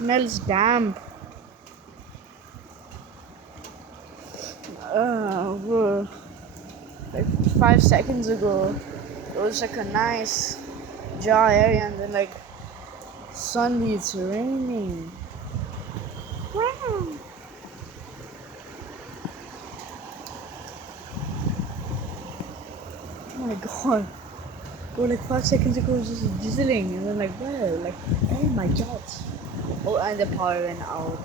smells damp. Bro. Like 5 seconds ago, it was like a nice dry area, and then like suddenly it's raining. Wow. Oh my god. Bro, like 5 seconds ago it was just drizzling, and then like, where? Like, oh my god. Oh, and the power went out.